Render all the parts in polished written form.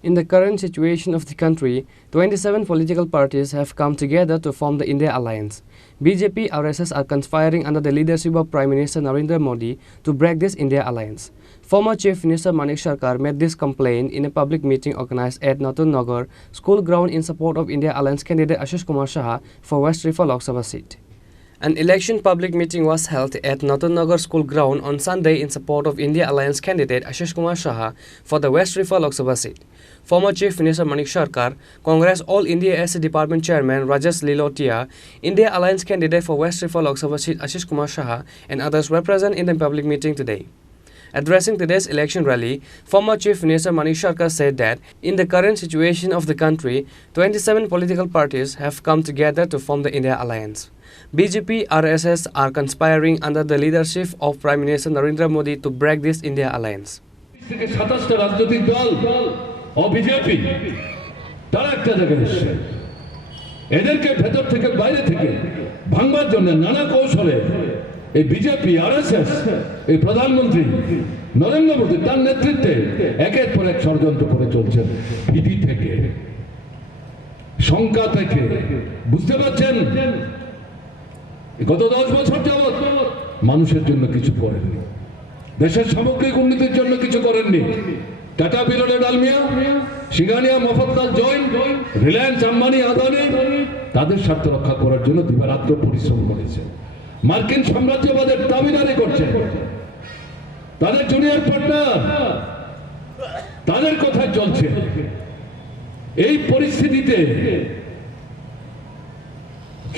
In the current situation of the country, 27 political parties have come together to form the India Alliance. BJP, RSS are conspiring under the leadership of Prime Minister Narendra Modi to break this India Alliance. Former Chief Minister Manik Sarkar made this complaint in a public meeting organized at Natun Nagar School Ground in support of India Alliance candidate Ashish Kumar Saha for West Tripura Lok Sabha seat. An election public meeting was held at Natun Nagar School Ground on Sunday in support of India Alliance candidate Ashish Kumar Saha for the West Tripura Lok Sabha seat. Former Chief Minister Manik Sarkar, Congress All India SC Department Chairman Rajesh Lilotia, India Alliance candidate for West Tripura Lok Sabha seat Ashish Kumar Saha and others were present in the public meeting today. Addressing today's election rally, former Chief Minister Manik Sarkar said that in the current situation of the country, 27 political parties have come together to form the India Alliance. BJP, RSS are conspiring under the leadership of Prime Minister Narendra Modi to break this India Alliance. BJP, RSS, প্রধানমন্ত্রী নরেন্দ্র মোদি তার নেতৃত্বে একের পর এক ষড়যন্ত্র করে চলছেন ভীতি থেকে শঙ্কা থেকে বুঝতে পারছেন গত 10 বছর যাবত মানুষের জন্য কিছু করেননি দেশের সামগ্রিক উন্নতির জন্য কিছু করেননি টাটা বিরলে ডালমিয়া সিঙ্গানিয়া মফতকাল জয়েন রিলায়েন্স আম্বানি আদানি তাদের স্বার্থ রক্ষা করার জন্য দিবারাত্র পরিশ্রম করেছে মার্কিন সাম্রাজ্যবাদের দাবিদারি করছে তাদের জুনিয়র পার্টনার তাদের কথা চলছে এই পরিস্থিতিতে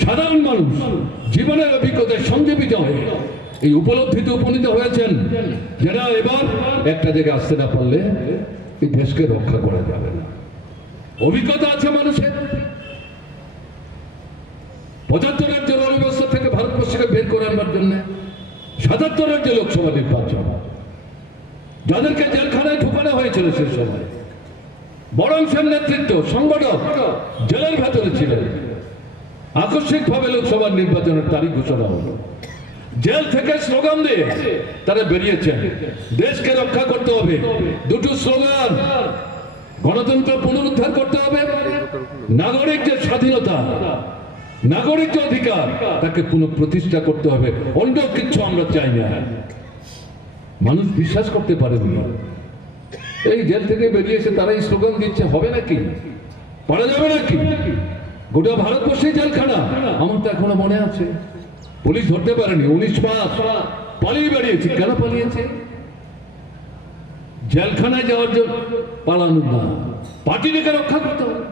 সাধারণ মানুষ জীবনের অভিজ্ঞতায় সঞ্জীবিত হয়ে এই উপলব্ধিতে উপনীত হয়েছেন যারা এবার একটা জায়গায় আসতে না পারলে এই দেশকে রক্ষা করা যাবে না অভিজ্ঞতা আছে মানুষের 75 রাজ্যের অব্যবস্থা থেকে ভারতবর্ষকে বের করে আনবার জন্য 77 রাজ্যে লোকসভা নির্বাচন যাদেরকে জেলখানায় ঢুকানো হয়েছিল সেই সময় বড় অংশের নেতৃত্ব সংগঠক জেলের ভেতরে ছিলেন আকস্মিকভাবে লোকসভা নির্বাচনের তারিখ ঘোষণা হলো জেল থেকে স্লোগান দিয়ে তারা বেরিয়েছেন দেশকে রক্ষা করতে হবে দুটো স্লোগান গণতন্ত্র পুনরুদ্ধার করতে হবে নাগরিক যে স্বাধীনতা নাগরিক যে অধিকার তাকে পুনঃপ্রতিষ্ঠা করতে হবে অন্য কিছু আমরা চাই না মানুষ বিশ্বাস করতে পারেনি এই জেল থেকে বেরিয়ে এসে তারা এই স্লোগান দিচ্ছে হবে নাকি পারা যাবে নাকি গোটা ভারতবর্ষে জেলখানা আমার তো এখনো মনে আছে পুলিশ ধরতে পারেনি 19 মাস পালিয়ে বেরিয়েছে কেন পালিয়েছে জেলখানায় যাওয়ার জন্য পালানো না পার্টিকে রক্ষা করতে হবে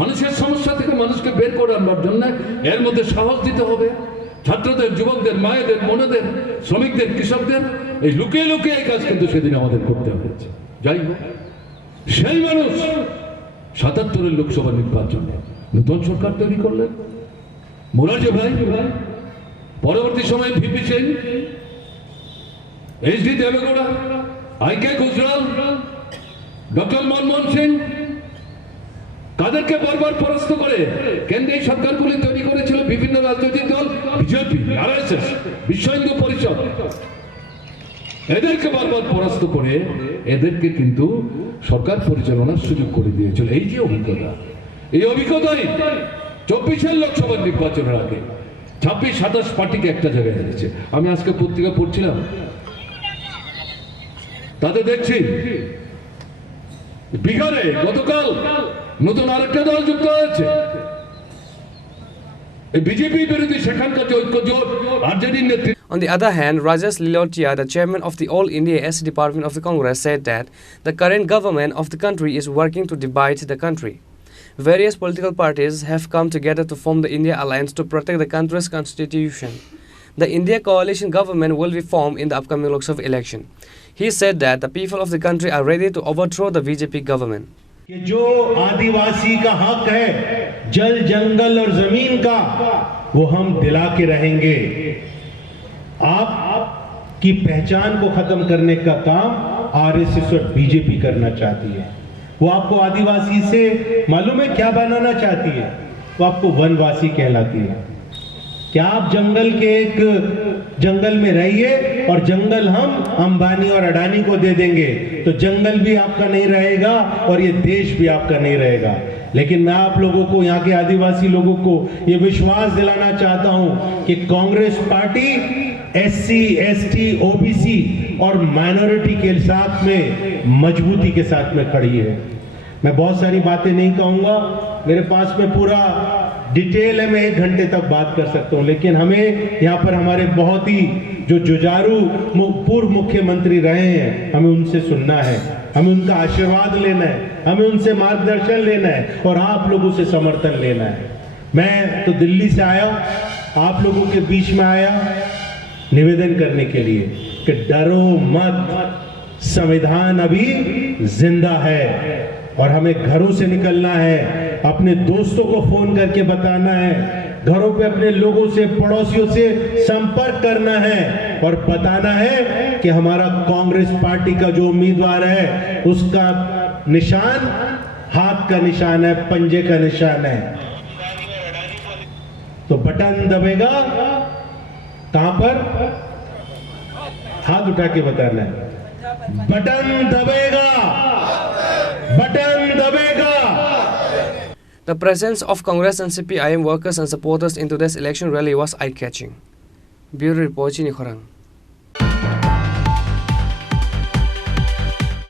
মানুষের সমস্যা থেকে মানুষকে বের করে আনবার জন্য এর মধ্যে সাহস দিতে হবে ছাত্রদের যুবকদের মায়েদের বোনেদের শ্রমিকদের কৃষকদের এই লুকিয়ে লুকিয়ে এই কাজ কিন্তু সেদিন আমাদের করতে হয়েছে যাই হোক সেই মানুষ 77 লোকসভা নির্বাচনে নতুন সরকার তৈরি করলেন মোরারজি ভাই পরবর্তী সময়ে ভিপি সিং এইচডি দেবেগৌড়া আইকে গুজরাল ডক্টর মনমোহন সিং কাদেরকে বারবার পরাস্ত করে কেন্দ্রীয় সরকারগুলি তৈরি করেছিল বিভিন্ন রাজনৈতিক দল বিজেপি আরএসএস বিশ্ব হিন্দু পরিষদ এদেরকে বারবার পরাস্ত করে এদেরকে কিন্তু সরকার পরিচালনার সুযোগ করে দিয়েছিল এই যে অভিজ্ঞতা এই অভিজ্ঞতাই 24 লোকসভা নির্বাচনের আগে 26-27 পার্টিকে একটা জায়গায় এনেছে আমি আজকে পত্রিকা পড়ছিলাম তাতে দেখছি বিহারে গতকাল নতুন আরেকটা দল যুক্ত হয়েছে এই বিজেপি বিরোধী সেখানকার যে ঐক্য জোট আরজেডির নেতৃত্বে On the other hand, Rajesh Lilotia, the chairman of the All India SC Department of the Congress, said that the current government of the country is working to divide the country. Various political parties have come together to form the India Alliance to protect the country's constitution. The India coalition government will be formed in the upcoming Lok Sabha election. He said that the people of the country are ready to overthrow the BJP government. कि जो आदिवासी का हक है जल जंगल और जमीन का वो हम दिला के रहेंगे आप की पहचान को खत्म करने का काम आरएसएस और बीजेपी करना चाहती है वो आपको आदिवासी से मालूम है क्या बनाना चाहती है वो आपको वनवासी कहलाती है क्या आप जंगल के एक जंगल में रहिए और जंगल हम अंबानी और अडानी को दे देंगे तो जंगल भी आपका नहीं रहेगा और ये देश भी आपका नहीं रहेगा। लेकिन मैं आप लोगों को, यहाँ के आदिवासी लोगों को ये विश्वास दिलाना चाहता हूं कि Congress party SC, ST, OBC और माइनॉरिटी के साथ में मजबूती के साथ में खड़ी है। मैं बहुत सारी बातें नहीं कहूंगा, मेरे पास में पूरा डिटेल है, मैं 1 घंटे तक बात कर सकता हूं, लेकिन हमें यहाँ पर हमारे बहुत ही जो जुझारू पूर्व मुख्यमंत्री रहे हैं, हमें उनसे सुनना है, हमें उनका आशीर्वाद लेना है, हमें उनसे मार्गदर्शन लेना है और आप लोगों से समर्थन लेना है। मैं तो दिल्ली से आया, आप लोगों के बीच में आया निवेदन करने के लिए कि डरो मत, संविधान अभी जिंदा है और हमें घरों से निकलना है, अपने दोस्तों को फोन करके बताना है, घरों पे अपने लोगों से, पड़ोसियों से संपर्क करना है और बताना है कि हमारा कांग्रेस पार्टी का जो उम्मीदवार है उसका निशान हाथ का निशान है, पंजे का निशान है। तो बटन दबेगा कहां पर? हाथ उठा के बताना है, बटन दबेगा, बटन दबेगा। The presence of Congress and CPIM workers and supporters in today's election rally was eye-catching. Bureau Report, Chini, Khorang.